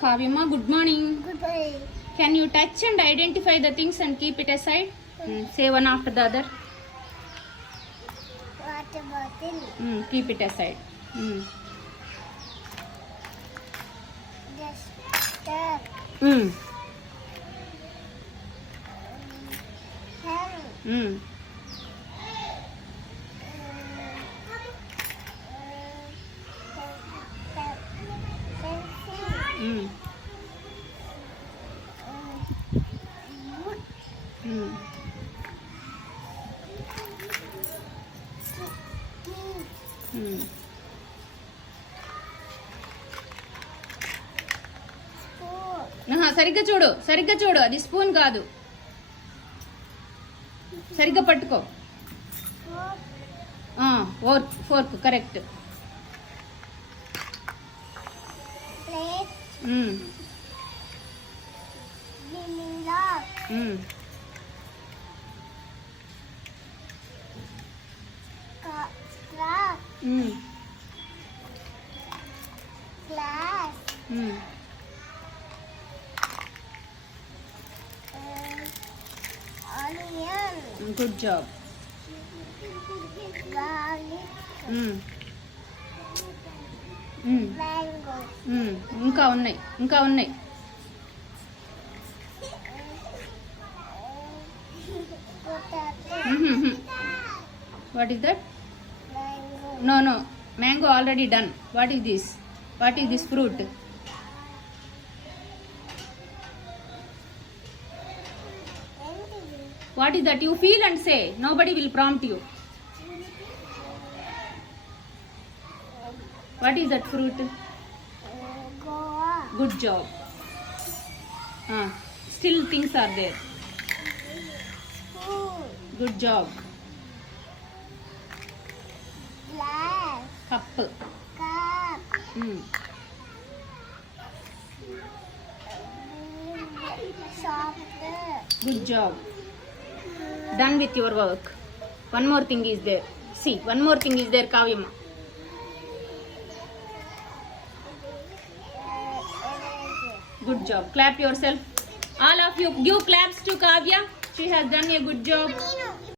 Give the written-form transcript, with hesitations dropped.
Kavyama, good morning. Good morning. Can you touch and identify the things and keep it aside? Say one after the other. Water bottle. Keep it aside. Duster. Mm. Pen. Mm. Pencil. Mm. Wood. Mm. Key. Mm. Spoon. సరిగ్గా చూడు అది spoon కాదు. సరిగ్గా పట్టుకో. Fork correct. Plate. Mm. Vanilla. Mm. Cup. Mm. Glass. Mm. Onion. Good job. Garlic. Mm. Mm. Mango. ఇంకా ఉన్నాయి. Potato. What is that? Mango. No. Mango already done. What is this? What is this fruit? What is that? You feel and say. Nobody will prompt you. What is that fruit? Goa. Good job. Still things are there. Spoon. Good job. Glass. Cup. Cup. Chopper. Good job. Done with your work. One more thing is there. See, one more thing is there, Kavyama. Good job. Clap yourself. All of you give claps to Kavya. She has done a good job.